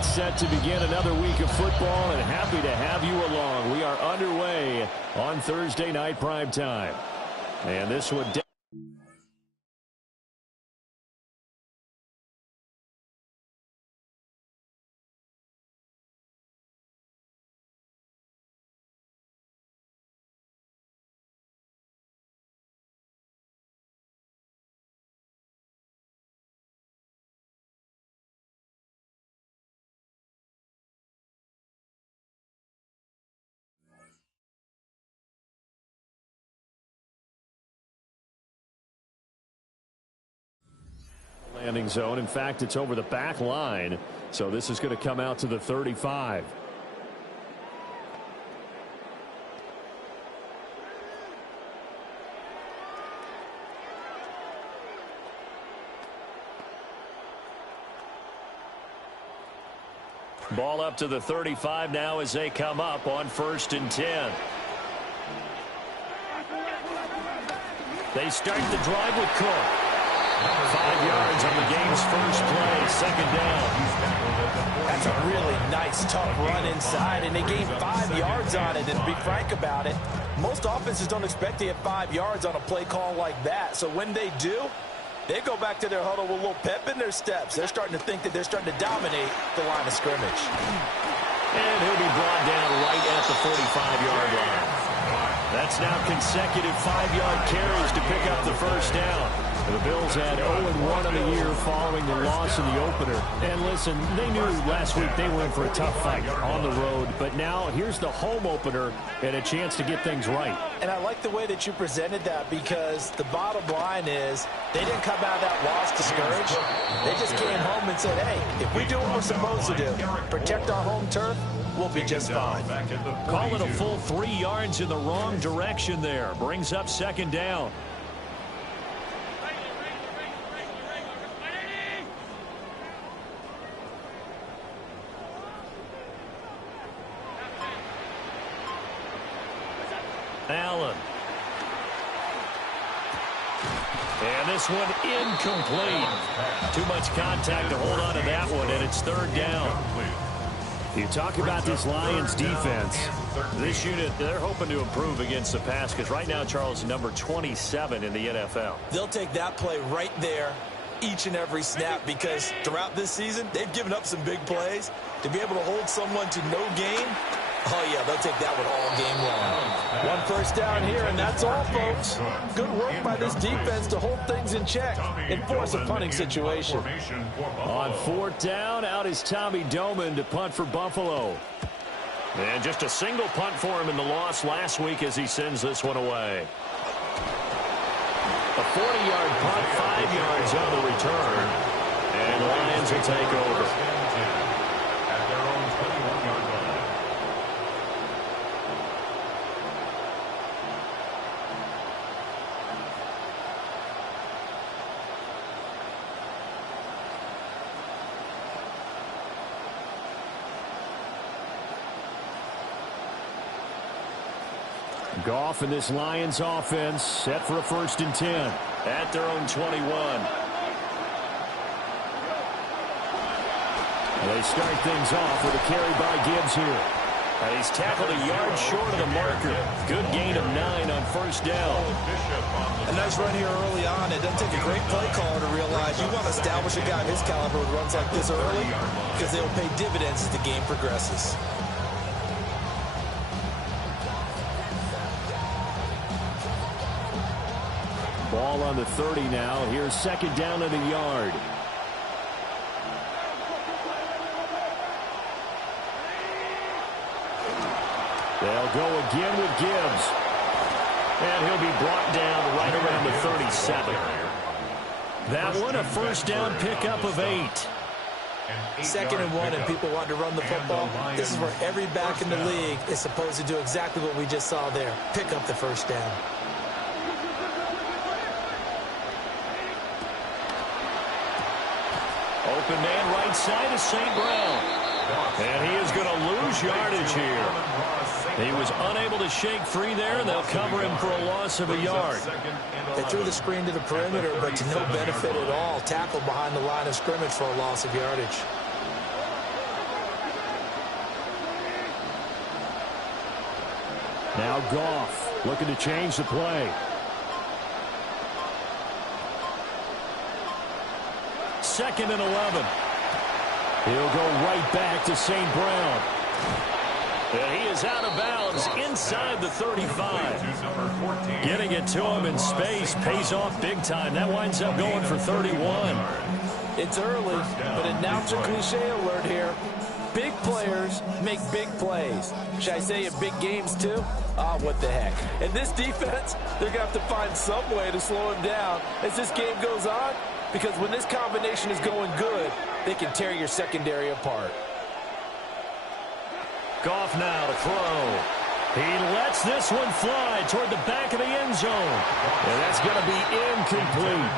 about set to begin another week of football, and happy to have you along. We are underway on Thursday night prime time. And this would... landing zone. In fact, it's over the back line, so this is going to come out to the 35. Ball up to the 35 now as they come up on 1st and 10. They start the drive with Cook. 5 yards on the game's first play, 2nd down. That's a really nice, tough run inside, and they gained 5 yards on it. And to be frank about it, most offenses don't expect to get 5 yards on a play call like that. So when they do, they go back to their huddle with a little pep in their steps. They're starting to think that they're starting to dominate the line of scrimmage. And he'll be brought down right at the 45-yard line. That's now consecutive 5-yard carries to pick up the first down. The Bills had 0-1 on the year following the loss in the opener. And listen, they knew last week they were in for a tough fight on the road. But now here's the home opener and a chance to get things right. And I like the way that you presented that, because the bottom line is they didn't come out of that loss discouraged. They just came home and said, hey, if we do what we're supposed to do, protect our home turf, we'll be just fine. Call it a full 3 yards in the wrong direction there. Brings up 2nd down. Allen. And this one incomplete. Too much contact to hold on to that one, and it's 3rd down. You talk about this Lions defense. This unit, they're hoping to improve against the pass, because right now, Charles, number 27 in the NFL. They'll take that play right there each and every snap, because throughout this season, they've given up some big plays. To be able to hold someone to no gain, oh, yeah, they'll take that one all game long. 1 first down here, and that's all, folks. Good work by this defense to hold things in check and force a punting situation. On 4th down, out is Tommy Doman to punt for Buffalo. And just a single punt for him in the loss last week as he sends this one away. A 40-yard punt, 5 yards on the return. And the Lions will take over. Goff and this Lions offense set for a 1st and 10 at their own 21. They start things off with a carry by Gibbs here. He's tackled a yard short of the marker. Good gain of 9 on 1st down. A nice run here early on. It doesn't take a great play caller to realize you want to establish a guy of his caliber with runs like this early, because they will pay dividends as the game progresses. Ball on the 30 now. Here's 2nd down and a yard. They'll go again with Gibbs. And he'll be brought down right around the 37. That one a 1st down pickup of 8. 2nd and 1, and people want to run the football. This is where every back in the league is supposed to do exactly what we just saw there. Pick up the 1st down. Open man right side is St. Brown. And he is going to lose yardage here. He was unable to shake free there, and they'll cover him for a loss of a yard. They threw the screen to the perimeter, but to no benefit at all. Tackled behind the line of scrimmage for a loss of yardage. Now Goff looking to change the play. Second and 11. He'll go right back to St. Brown. And he is out of bounds inside the 35. Getting it to him in space pays off big time. That winds up going for 31. It's early, but announcer cliche alert here. Big players make big plays. Should I say in big games too? Ah, what the heck. And this defense, they're going to have to find some way to slow him down as this game goes on, because when this combination is going good, they can tear your secondary apart. Goff now to throw. He lets this one fly toward the back of the end zone. And that's going to be incomplete.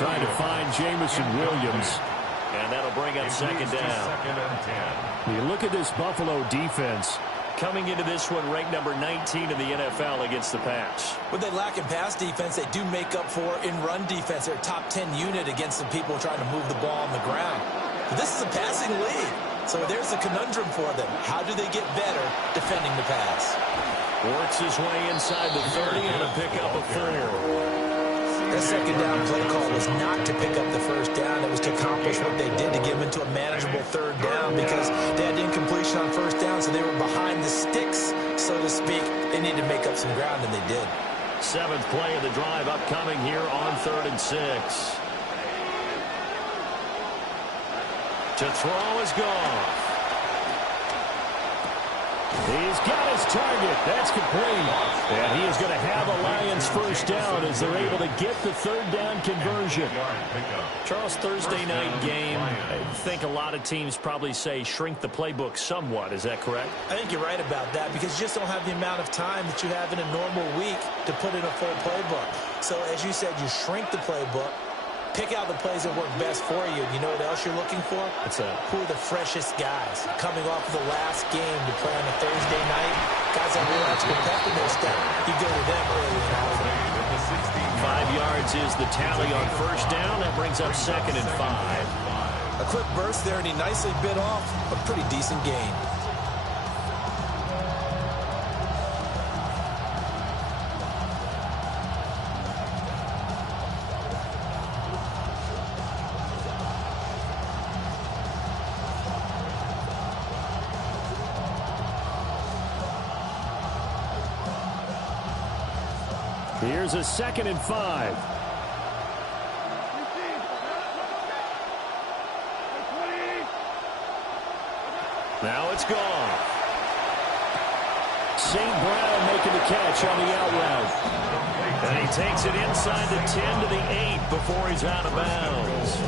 Trying to find Jameson Williams. And that'll bring up second down. You look at this Buffalo defense. Coming into this one ranked number 19 in the NFL against the pass. What they lack in pass defense, they do make up for in run defense. They're a top 10 unit against the people trying to move the ball on the ground. But this is a passing league. So there's a conundrum for them. How do they get better defending the pass? Works his way inside the 30 and a pickup of 4. That second down play call was not to pick up the first down. It was to accomplish what they did to get them into a manageable third down, because they had incompletion on first down, so they were behind the sticks, so to speak. They needed to make up some ground, and they did. Seventh play of the drive upcoming here on 3rd and 6. To throw is Goff. He's got his target. That's complete. And he is going to have a Lions first down as they're able to get the third down conversion. Charles, Thursday night game, I think a lot of teams probably say shrink the playbook somewhat. Is that correct? I think you're right about that, because you just don't have the amount of time that you have in a normal week to put in a full playbook. So as you said, you shrink the playbook. Pick out the plays that work best for you. You know what else you're looking for? Who are the freshest guys coming off of the last game to play on a Thursday night? Guys that really have some pep in their step. You go to them early in the 5 yards is the tally on first down. That brings up 2nd and 5. A quick burst there, and he nicely bit off a pretty decent gain. Here's a 2nd and 5. Now it's gone. St. Brown making the catch on the out route. And he takes it inside the 10 to the 8 before he's out of bounds.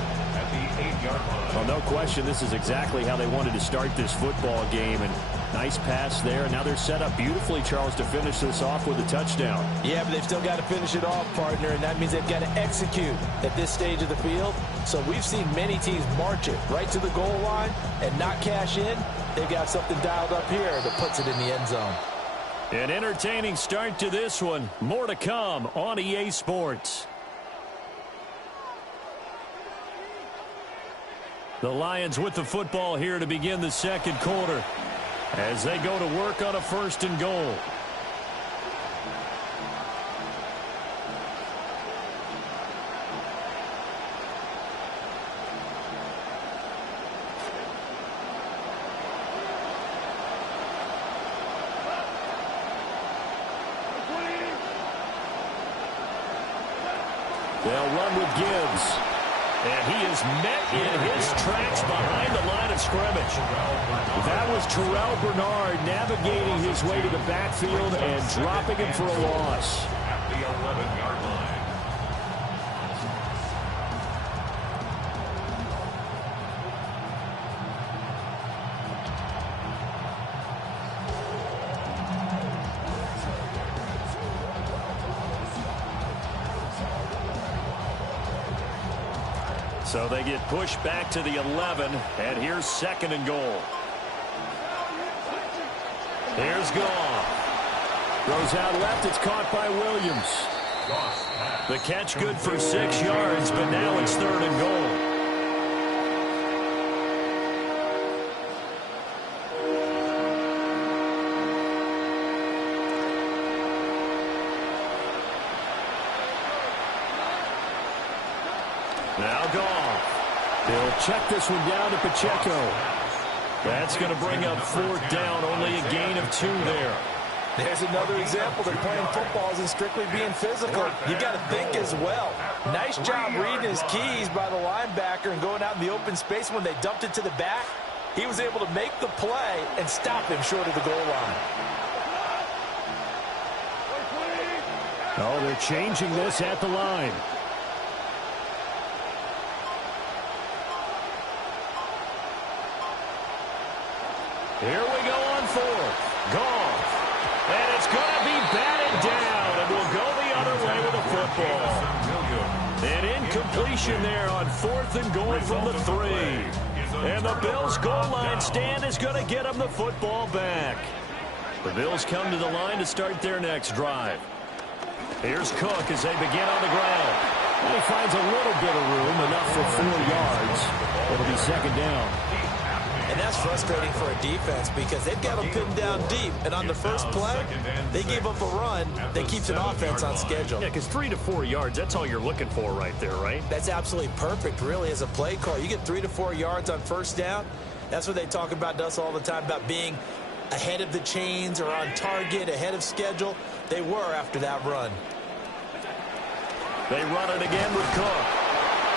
Well, no question, this is exactly how they wanted to start this football game. And nice pass there. Now they're set up beautifully, Charles, to finish this off with a touchdown. Yeah, but they've still got to finish it off, partner, and that means they've got to execute at this stage of the field. So we've seen many teams march it right to the goal line and not cash in. They've got something dialed up here that puts it in the end zone. An entertaining start to this one. More to come on EA Sports. The Lions with the football here to begin the second quarter as they go to work on a 1st and goal. They'll run with Gibbs. And he is met in his tracks behind the line of scrimmage. That was Terrell Bernard navigating his way to the backfield and dropping him for a loss. At the 11-yard line. So they get pushed back to the 11, and here's 2nd and goal. Here's Goff. Throws out left, it's caught by Williams. The catch good for 6 yards, but now it's 3rd and goal. Now Goff. He'll check this one down to Pacheco. That's going to bring up fourth down. Only a gain of 2 there. There's another example that playing football isn't strictly being physical. You got to think as well. Nice job reading his keys by the linebacker and going out in the open space. When they dumped it to the back, he was able to make the play and stop him short of the goal line. Oh, they're changing this at the line. Here we go on fourth. Goff. And it's going to be batted down, and we'll go the other way with the football. An incompletion there on fourth and goal from the 3. And the Bills' goal line stand is going to get them the football back. The Bills come to the line to start their next drive. Here's Cook as they begin on the ground. And he finds a little bit of room, enough for 4 yards. It'll be second down. And that's frustrating for a defense because they've got them pinned down deep. And on the first play, they gave up a run that keeps an offense on schedule. Yeah, because 3 to 4 yards, that's all you're looking for right there, right? That's absolutely perfect, really, as a play call. You get 3 to 4 yards on first down. That's what they talk about to us all the time, about being ahead of the chains or on target, ahead of schedule. They were after that run. They run it again with Cook.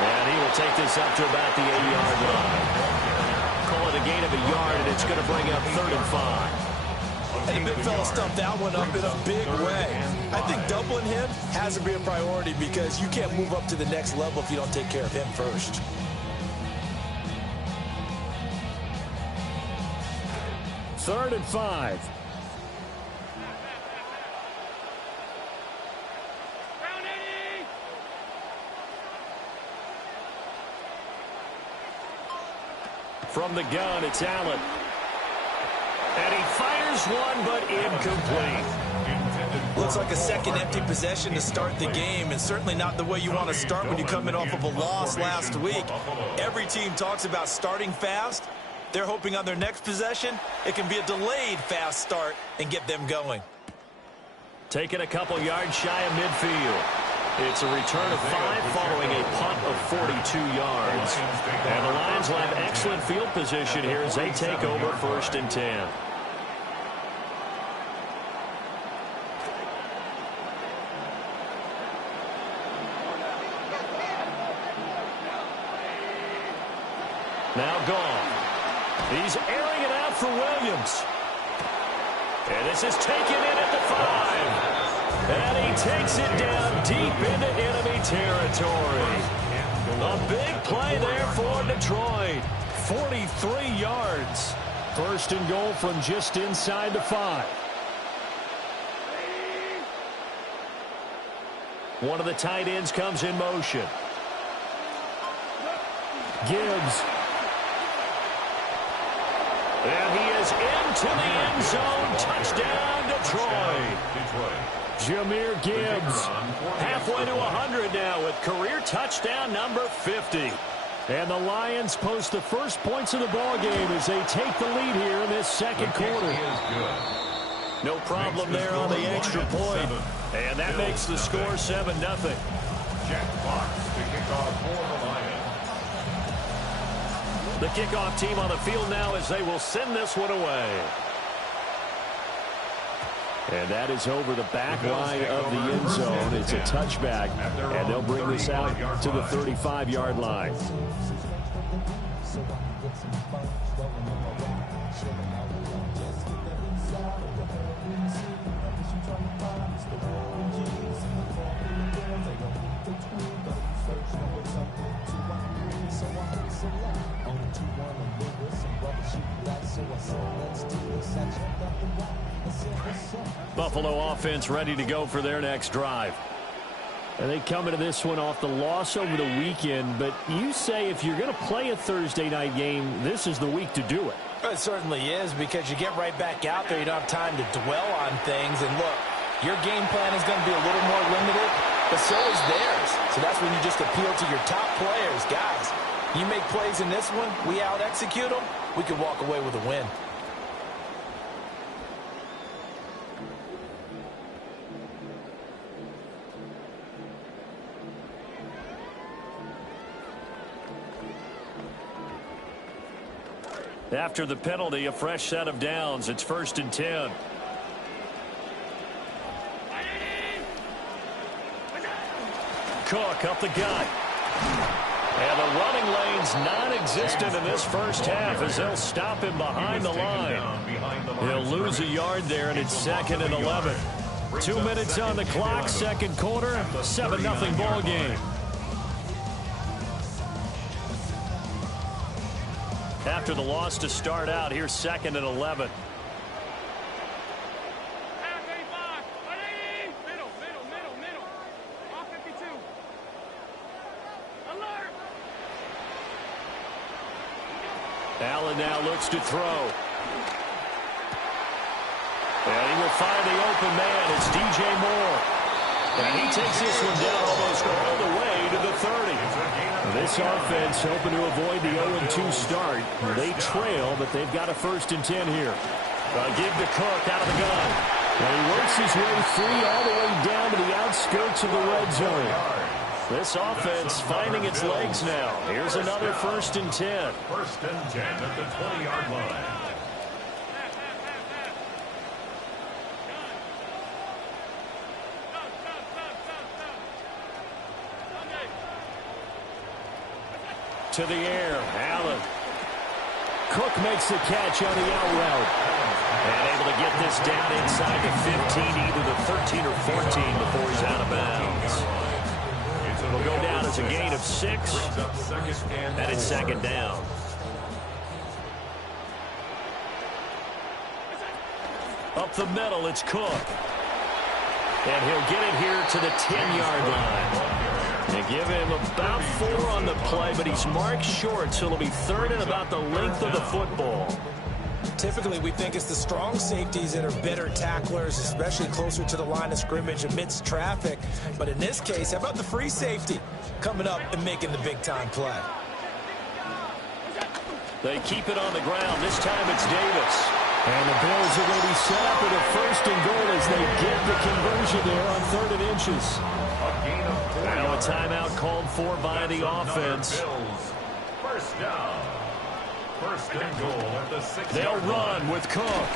And he will take this up to about the 8-yard line. Call it a gain of a yard, and it's going to bring up 3rd and 5. And the big fella stuffed that one up in a big way. I think doubling him has to be a priority because you can't move up to the next level if you don't take care of him first. Third and 5. From the gun, it's Allen. And he fires one, but incomplete. Looks like a second empty possession to start the game, and certainly not the way you want to start when you're coming off of a loss last week. Every team talks about starting fast. They're hoping on their next possession, it can be a delayed fast start and get them going. Taking a couple yards shy of midfield. It's a return of 5 following a punt of 42 yards. And the Lions will have excellent field position here as they take over 1st and 10. Now Goff. He's airing it out for Williams. And this is taken in at the 5. And he takes it down deep into enemy territory. A big play there for Detroit. 43 yards. 1st and goal from just inside the 5. One of the tight ends comes in motion. Gibbs. And he is into the end zone. Touchdown, Detroit. Jahmyr Gibbs halfway to 100 now with career touchdown number 50. And the Lions post the first points of the ball game as they take the lead here in this second quarter. No problem there on the extra point. And that makes the score 7-0. Jack Fox to kick off for the Lions. The kickoff team on the field now as they will send this one away. And that is over the back line of the end zone. It's a touchback, and they'll bring this out to the 35-yard line. Buffalo offense ready to go for their next drive. And they come into this one off the loss over the weekend, but you say if you're going to play a Thursday night game, this is the week to do it. It certainly is, because you get right back out there. You don't have time to dwell on things. And look, your game plan is going to be a little more limited, but so is theirs. So that's when you just appeal to your top players. Guys, you make plays in this one, we out-execute them, we could walk away with a win. After the penalty, a fresh set of downs. It's 1st and 10. Cook up the gut. And the running lane's non-existent in this first half as they'll stop him behind the line. He'll lose a yard there, and it's 2nd and 11. 2 minutes on the clock, second quarter, 7-0 ball game. After the loss to start out, here's 2nd and 11. Allen now looks to throw. And he will find the open man. It's DJ Moore. And he takes this one down almost all the way to the 30. This offense hoping to avoid the 0-2 start. They trail, but they've got a 1st and 10 here. Give to Cook out of the gun. And he works his way free all the way down to the outskirts of the red zone. This offense finding its legs now. Here's another 1st and 10. 1st and 10 at the 20-yard line. To the air, Allen. Cook makes the catch on the out route. And able to get this down inside the 15, either the 13 or 14 before he's out of bounds. It'll go down as a gain of 6, and it's 2nd down. Up the middle, it's Cook. And he'll get it here to the 10-yard line. They give him about 4 on the play, but he's marked short, so it'll be 3rd and about the length of the football. Typically, we think it's the strong safeties that are better tacklers, especially closer to the line of scrimmage amidst traffic. But in this case, how about the free safety coming up and making the big-time play? They keep it on the ground. This time it's Davis. And the Bills are going to be set up with a 1st and goal as they get the conversion there on 3rd and inches. Now a timeout called for by the offense. 1st down. 1st and goal at the 6-yard line. They'll run with Cook.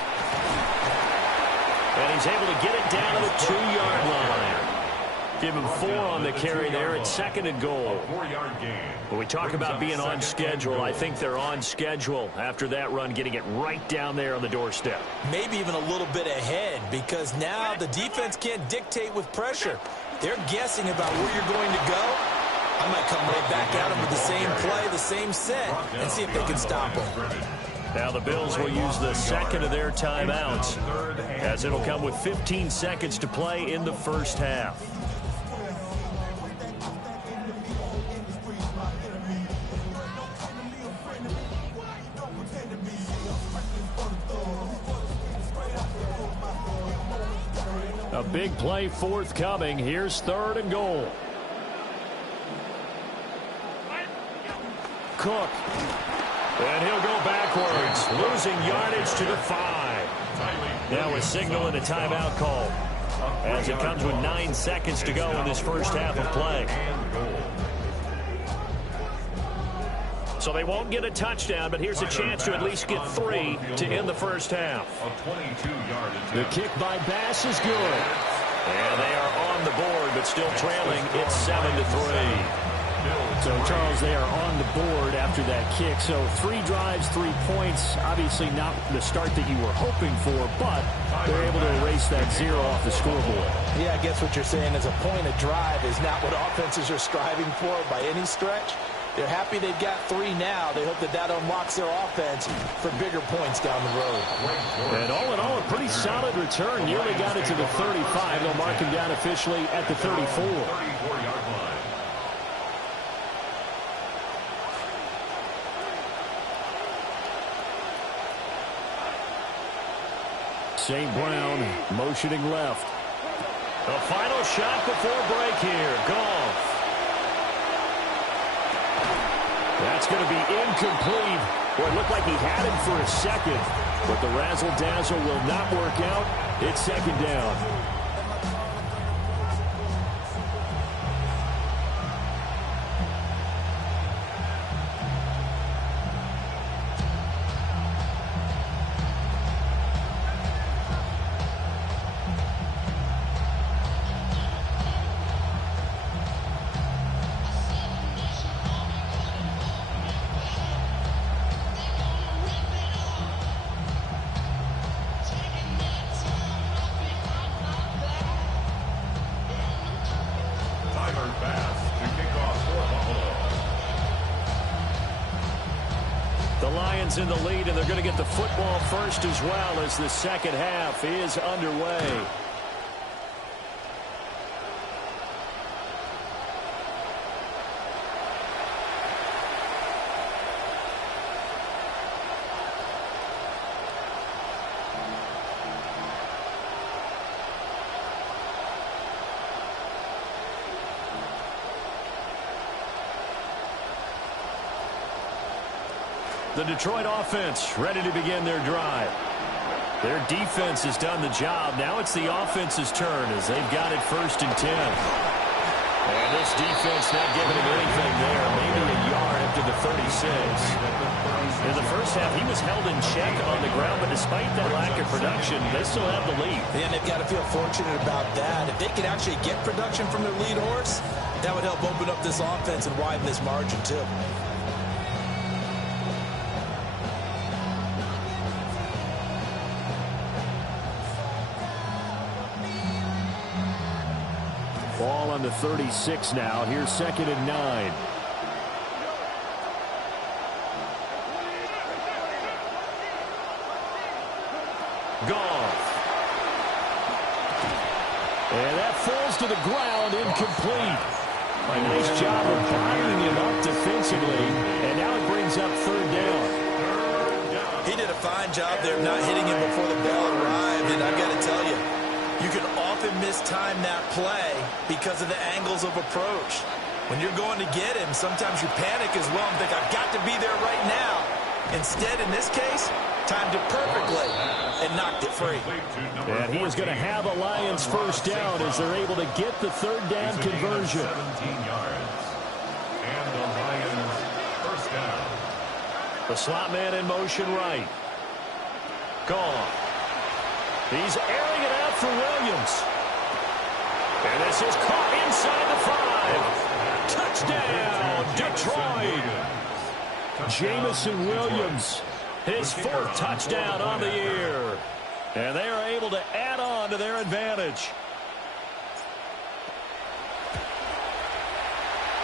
And he's able to get it down to the 2-yard line. Give him 4 on the carry there at 2nd and goal. 4-yard gain. When we talk about being on schedule, I think they're on schedule after that run, getting it right down there on the doorstep. Maybe even a little bit ahead, because now the defense can't dictate with pressure. They're guessing about where you're going to go. I might come right back at them with the same play, the same set, and see if they can stop them. Now the Bills will use the 2nd of their timeouts, as it'll come with 15 seconds to play in the first half. A big play forthcoming. Here's 3rd and goal. Cook. And he'll go backwards, losing yardage to the 5. Now a signal and a timeout call, as it comes with 9 seconds to go in this first half of play. So they won't get a touchdown, but here's a chance to at least get 3 to end the first half. The kick by Bass is good. And they are on the board, but still trailing. It's 7-3. So, Charles, they are on the board after that kick. So 3 drives, 3 points. Obviously not the start that you were hoping for, but they're able to erase that 0 off the scoreboard. Yeah, I guess what you're saying is a point of drive is not what offenses are striving for by any stretch. They're happy they've got 3 now. They hope that that unlocks their offense for bigger points down the road. And all in all, a pretty solid return. Nearly got it to the 35. They'll mark him down officially at the 34. St. Brown motioning left. The final shot before break here. Goff. That's going to be incomplete. Well, it looked like he had him for a second, but the razzle-dazzle will not work out. It's 2nd down. The Lions in the lead, and they're going to get the football first as well as the second half is underway. The Detroit offense ready to begin their drive. Their defense has done the job. Now it's the offense's turn as they've got it 1st and 10. And this defense not giving him anything there. Maybe a yard up to the 36. In the first half, he was held in check on the ground, but despite that lack of production, they still have the lead. And they've got to feel fortunate about that. If they can actually get production from their lead horse, that would help open up this offense and widen this margin too. Ball on the 36 now. Here's 2nd and 9. Goff. And that falls to the ground, incomplete. A nice job of bothering him up defensively. And now it brings up 3rd down. He did a fine job there of not hitting him before the ball arrived. And I've got to tell you, you can often mistime that play because of the angles of approach. When you're going to get him, sometimes you panic as well and think, I've got to be there right now. Instead, in this case, timed it perfectly and knocked it free. And he is going to have a Lions 1st down as they're able to get the 3rd down conversion. 17 yards. And the Lions 1st down. The slot man in motion right. Gone. He's airing it out for Williams. And this is caught inside the 5. Touchdown, Detroit. Jamison Williams, his 4th touchdown on the year. And they are able to add on to their advantage.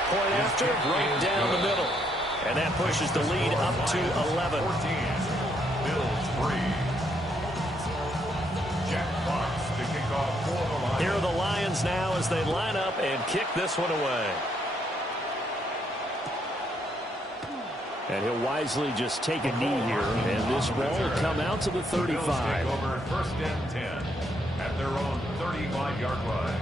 Point after, right down the middle. And that pushes the lead up to 11. 14. Bills 3. Here are the Lions now as they line up and kick this one away. And he'll wisely just take a knee here, and this ball will come out to the 35. Over 1st and 10 at their own 35-yard line.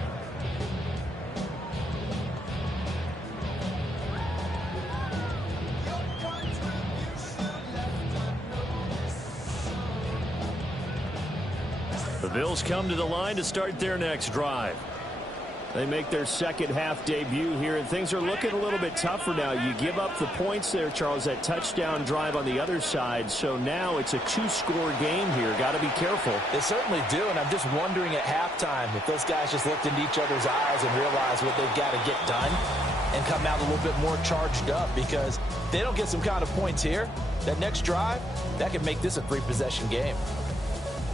The Bills come to the line to start their next drive. They make their second half debut here, and things are looking a little bit tougher now. You give up the points there, Charles, that touchdown drive on the other side. So now it's a 2-score game here. Got to be careful. They certainly do, and I'm just wondering at halftime if those guys just looked into each other's eyes and realized what they've got to get done and come out a little bit more charged up, because if they don't get some kind of points here, that next drive, that could make this a 3-possession game.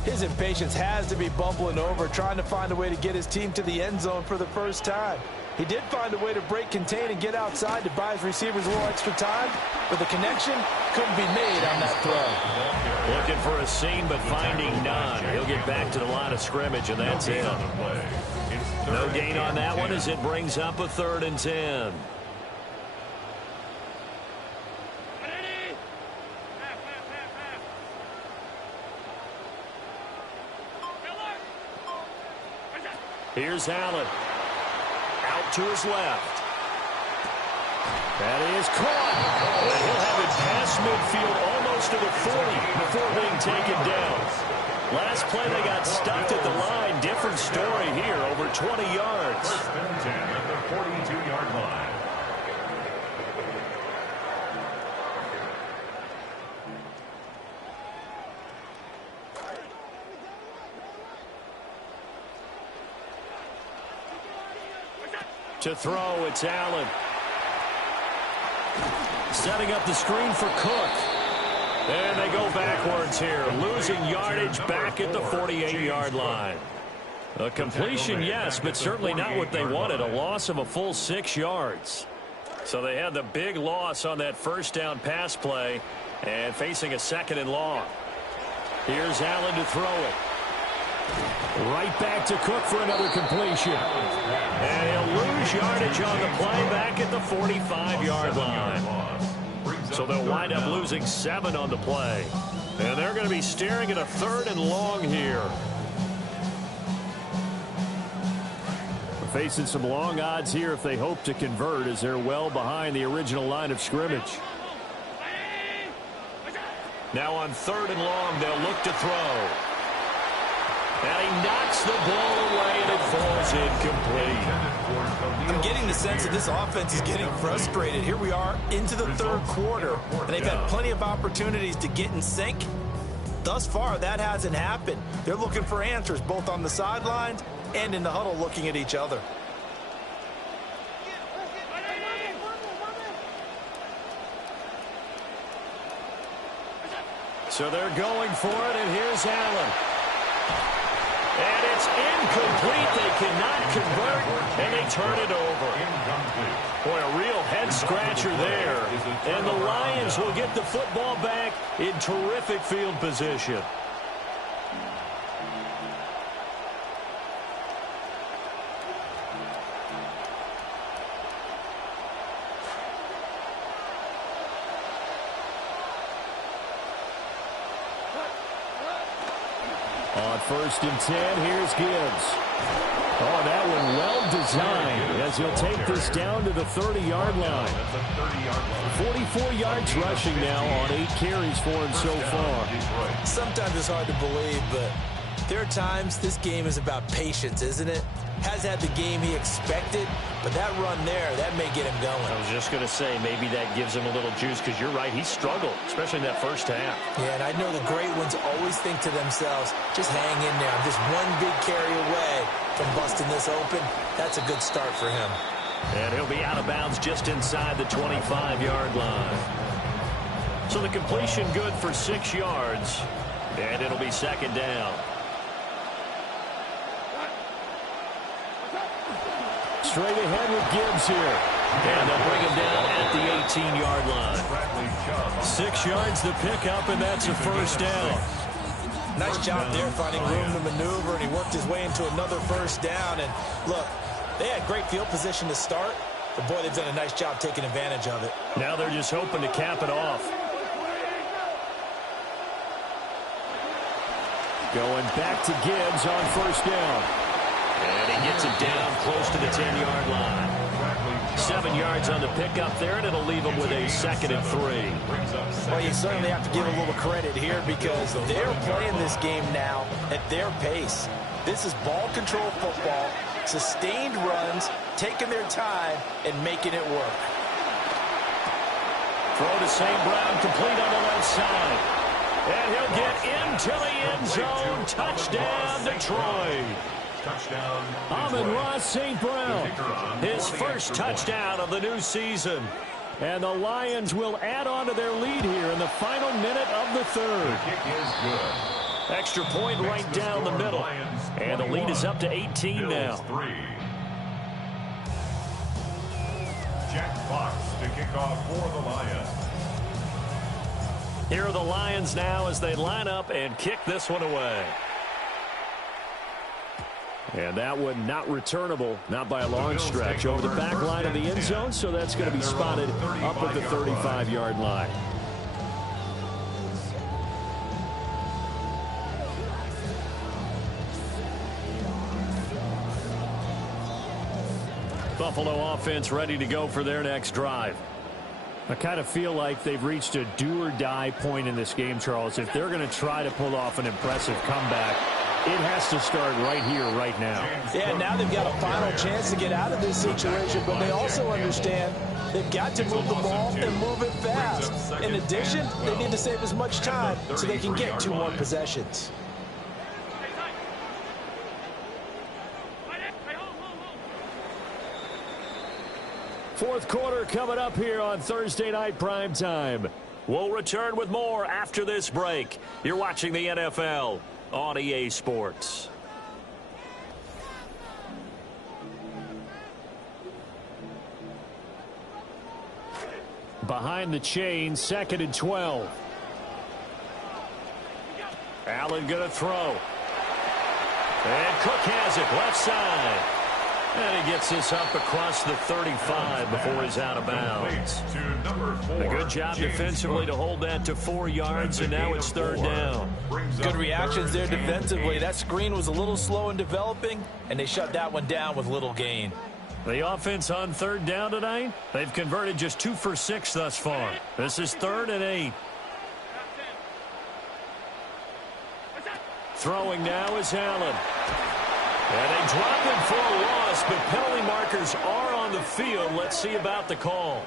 His impatience has to be bubbling over, trying to find a way to get his team to the end zone for the first time. He did find a way to break contain and get outside to buy his receivers a little extra time, but the connection couldn't be made on that throw. Looking for a seam, but finding none. He'll get back to the line of scrimmage, and that's it. No gain on that one as it brings up a 3rd and 10. Here's Allen. Out to his left. That is caught. And he'll have it past midfield almost to the 40 before being taken down. Last play they got stopped at the line. Different story here, over 20 yards. 1st and 10 at the 42-yard line. To throw, it's Allen. Setting up the screen for Cook. And they go backwards here, losing yardage back at the 48-yard line. A completion, yes, but certainly not what they wanted. A loss of a full 6 yards. So they had the big loss on that 1st down pass play. And facing a 2nd and long. Here's Allen to throw it. Right back to Cook for another completion. And he'll lose yardage on the play back at the 45-yard line. So they'll wind up losing 7 on the play. And they're going to be staring at a 3rd and long here. Facing some long odds here if they hope to convert, as they're well behind the original line of scrimmage. Now on 3rd and long, they'll look to throw. And he knocks the ball away, and it falls incomplete. I'm getting the sense that this offense is getting frustrated. Here we are into the 3rd quarter, and they've had plenty of opportunities to get in sync. Thus far, that hasn't happened. They're looking for answers both on the sidelines and in the huddle looking at each other. So they're going for it, and here's Allen. And it's incomplete. They cannot convert, and they turn it over. Boy, a real head-scratcher there. And the Lions will get the football back in terrific field position. On 1st and 10, here's Gibbs. Oh, that one well designed as he'll take this down to the 30-yard line. 44 yards rushing now on 8 carries for him so far. Sometimes it's hard to believe, but there are times this game is about patience, isn't it? Has had the game he expected, but that run there, that may get him going. I was just going to say, maybe that gives him a little juice, because you're right, he struggled, especially in that first half. Yeah, and I know the great ones always think to themselves, just hang in there. I'm just one big carry away from busting this open. That's a good start for him. And he'll be out of bounds just inside the 25-yard line. So the completion good for 6 yards, and it'll be 2nd down. Straight ahead with Gibbs here. And they'll bring him down at the 18-yard line. 6 yards to pick up, and that's a 1st down. Nice job there finding room to maneuver, and he worked his way into another 1st down. And look, they had great field position to start, but boy, they've done a nice job taking advantage of it. Now they're just hoping to cap it off. Going back to Gibbs on 1st down. And he gets it down close to the 10-yard line. 7 yards on the pickup there, and it'll leave him with a 2nd and 3. Well, you certainly have to give a little credit here because they're playing this game now at their pace. This is ball control football, sustained runs, taking their time, and making it work. Throw to St. Brown, complete on the left side. And he'll get into the end zone. Touchdown, Detroit. Amon-Ra St. Brown, his first touchdown of the new season. And the Lions will add on to their lead here in the final minute of the 3rd. Extra point right down the middle. And the lead is up to 18 now. Jack Fox to kick off for the Lions. Here are the Lions now as they line up and kick this one away. And that one not returnable, not by a long stretch, over the back line of the end zone, so that's going to be spotted up at the 35-yard line. Buffalo offense ready to go for their next drive. I kind of feel like they've reached a do-or-die point in this game, Charles. If they're going to try to pull off an impressive comeback, it has to start right here, right now. Yeah, now they've got a final chance to get out of this situation, but they also understand they've got to move the ball and move it fast. In addition, they need to save as much time so they can get 2 more possessions. Fourth quarter coming up here on Thursday Night Primetime. We'll return with more after this break. You're watching the NFL on EA Sports. Behind the chain, 2nd and 12. Allen going to throw. And Cook has it left side. And he gets this up across the 35 before he's out of bounds. A good job defensively to hold that to 4 yards, and now it's third down. Good reactions there defensively. That screen was a little slow in developing, and they shut that one down with little gain. The offense on third down tonight, they've converted just 2 for 6 thus far. This is 3rd and 8. Throwing now is Allen. And they drop him for a loss, but penalty markers are on the field. Let's see about the call.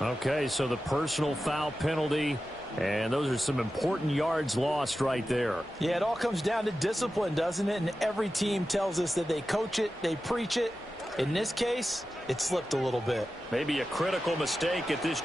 Okay, so the personal foul penalty, and those are some important yards lost right there. Yeah, it all comes down to discipline, doesn't it? And every team tells us that they coach it, they preach it. In this case, it slipped a little bit. Maybe a critical mistake at this